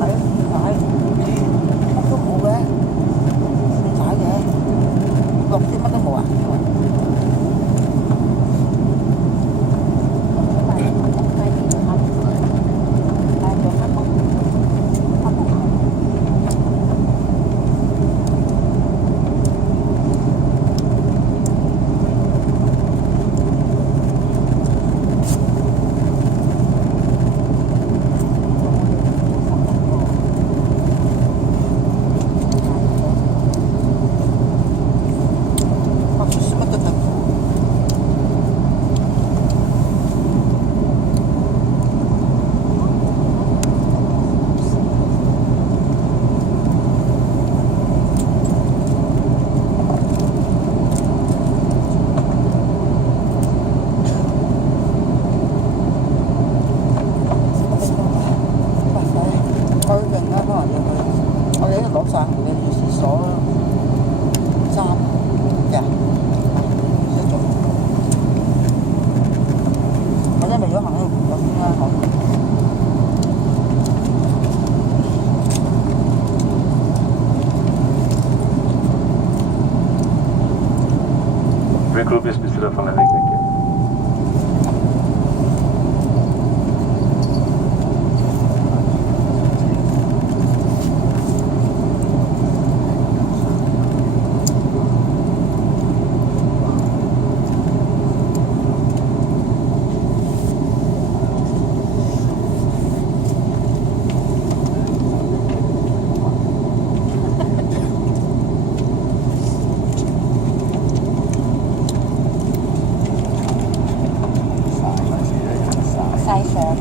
thấy phải đi mất cái vụ ghê, sợ ghê, lục cái mất cái mùa. Regroup is Mr. Van Thank you.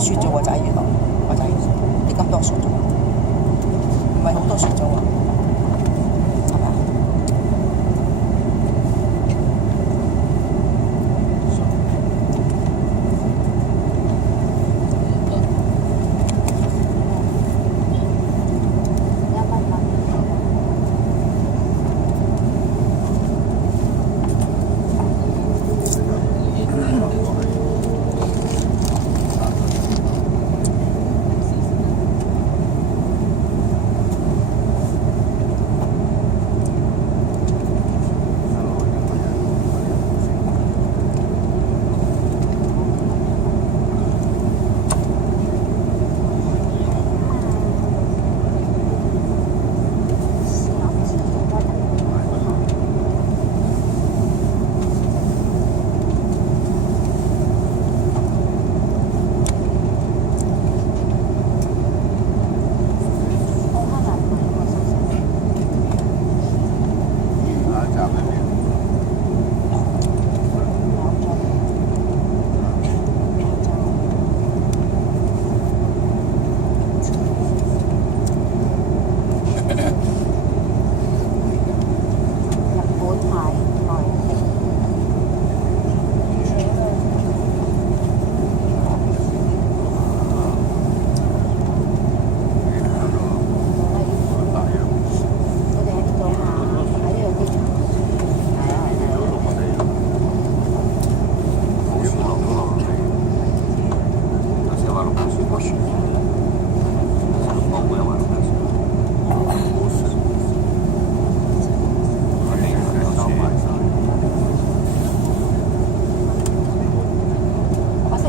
多雪啫喎，仔原來我仔你咁多雪啫喎，唔係好多雪啫喎，係咪啊？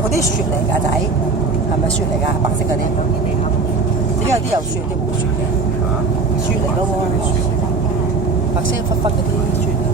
嗰啲雪嚟㗎仔，係咪雪嚟㗎？白色嗰啲，點解有啲有雪，有啲冇雪嘅？雪嚟㗎喎，白色忽忽嗰啲雪嚟㗎。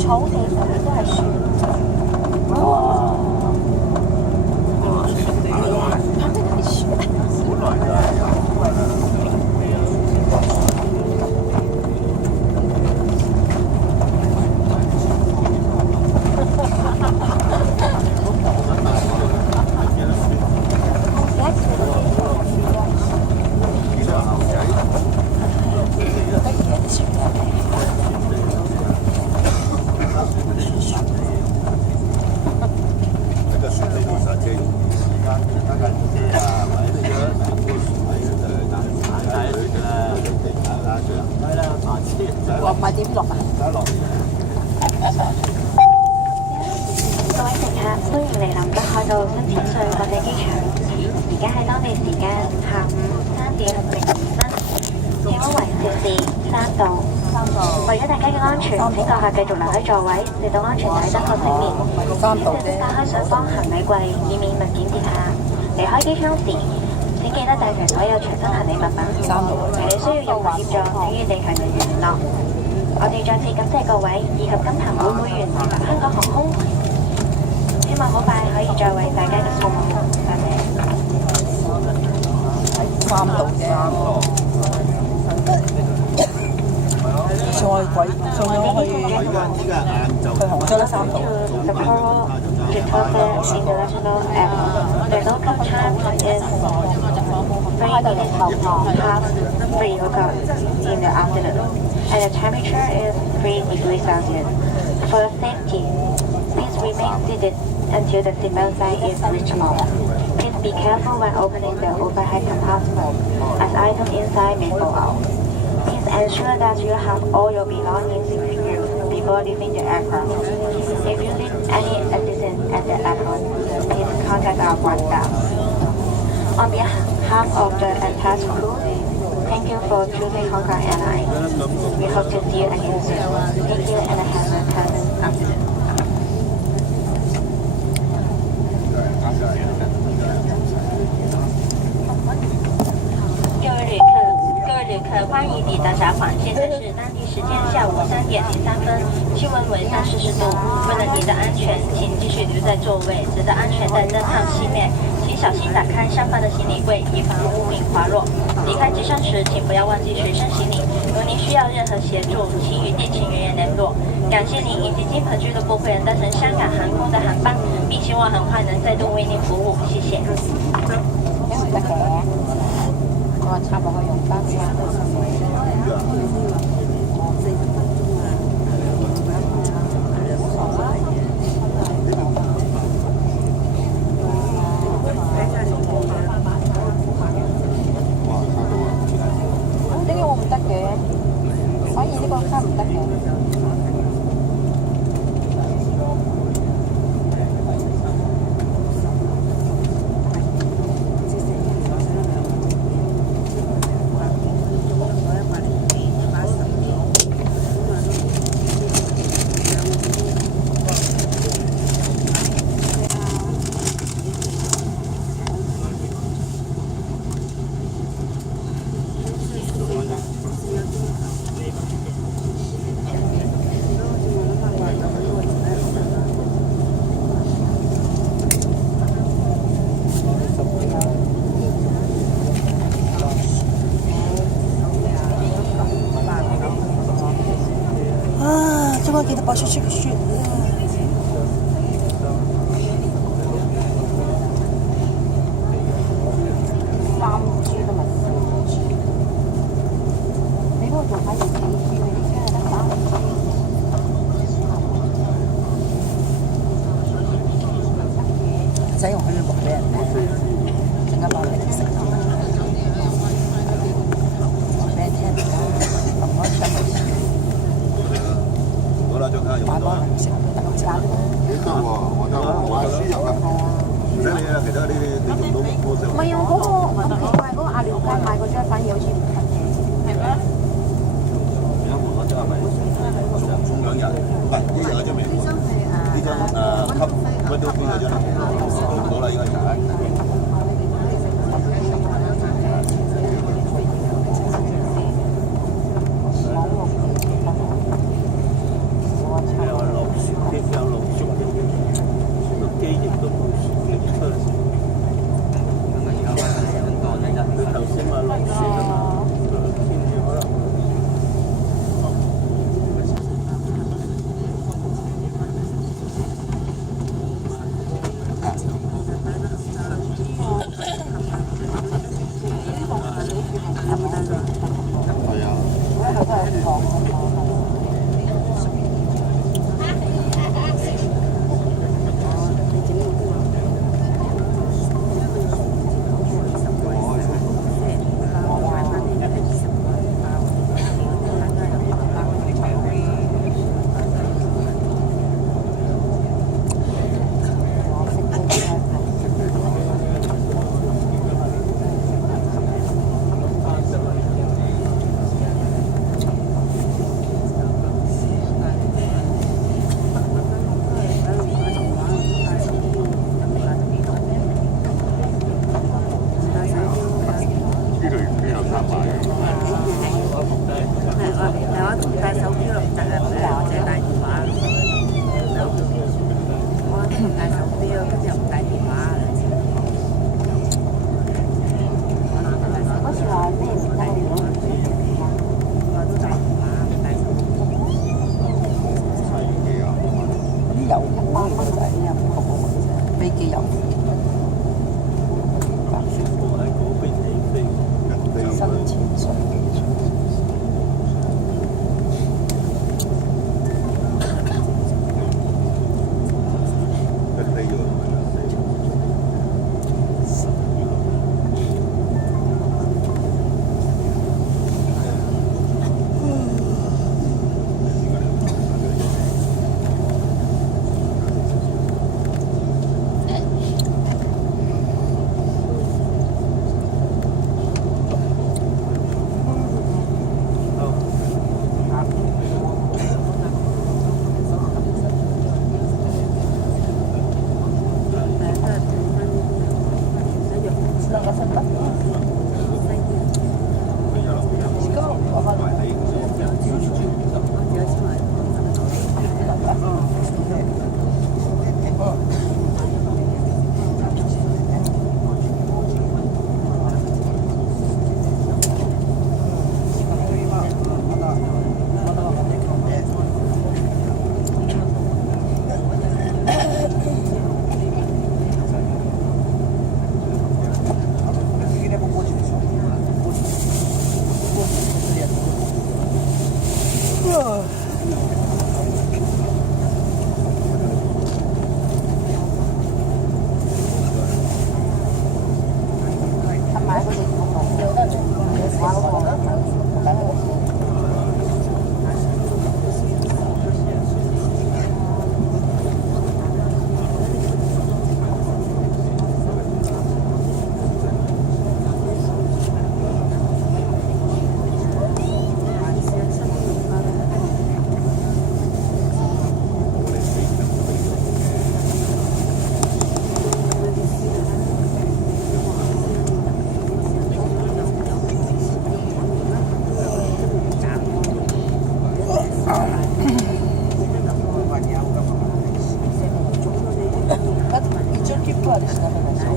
草地上面都係雪。哇！係啊，旁邊係雪。落咪點落啊？各位乘客，歡迎嚟臨北海道新千歲國際機場。而家係當地時間下午3:05，氣溫為攝氏3度。為咗大家嘅安全，請閣下繼續留喺座位，直到安全帶燈號熄滅。3度啫。打開上方行李櫃，以免物件跌下。離開機艙時，請記得帶齊所有隨身行李物品。3度如你需要任何協助，請與地勤人員聯絡。我哋再次感謝各位以及金壇會會員以及香港航空，希望好快可以再為大家嘅服務。多謝。3度啫。再貴，上咗去杭州咧3度。Jakarta International Airport. The local time is 3:30 in the afternoon, and the temperature is 3 degrees Celsius. For safety, please remain seated until the seatbelt sign is switched off. Please be careful when opening the overhead compartment, as items inside may fall out. Please ensure that you have all your belongings with you before leaving the aircraft. If you need any assistance at the airport, please contact our ground staff. On behalf of the entire crew, thank you for choosing Hong Kong Airlines. We hope to see you again soon. Thank you and have a pleasant afternoon. 各位旅客客欢迎抵达札幌，现在是当地时间下午3点03分，气温为30度。为了您的安全，请继续留在座位，直到安全带灯号熄灭。请小心打开上方的行李柜，以防物品滑落。离开机上时，请不要忘记随身行李。如您需要任何协助，请与地勤人员联络。感谢您以及金鹏俱乐部会员搭乘香港航空的航班，并希望很快能再度为您服务。谢谢。得嘅，我話插落去用得呢個我唔得嘅，所以呢個卡唔得嘅。这个给他保持这个血。3G 都咪4G，你嗰個仲可以4G，你而家係得3G。再用佢哋俾人陣間幫你哋食。俾人聽，同我上去。打包嚟食，得咁揀。幾得喎，我輸入啊！唔使理啦，其他你用到冇食。唔係啊，嗰個咁奇怪，嗰個阿廖街買嗰張反而好似唔得嘅。係咩？而家換嗰張係咪送2日？唔係1日嗰張未？呢張吸乜都邊嗰張用到啦，應該就係。新潛水技術。 이쪽 기프 아저씨 나가면서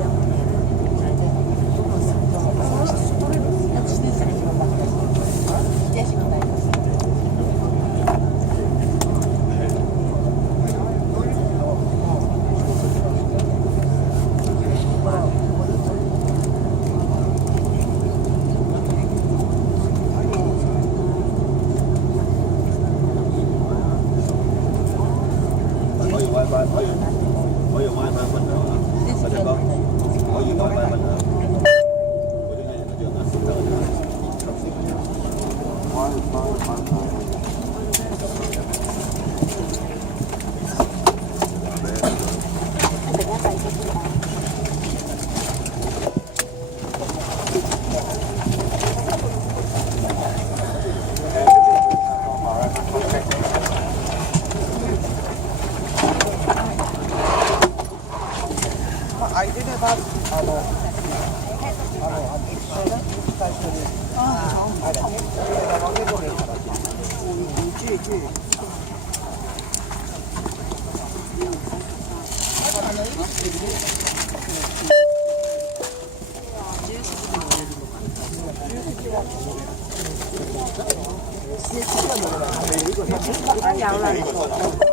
có gì wifi có gì wifi mình nữa có được không có gì wifi mình nữa có những cái trường ăn sữa 아,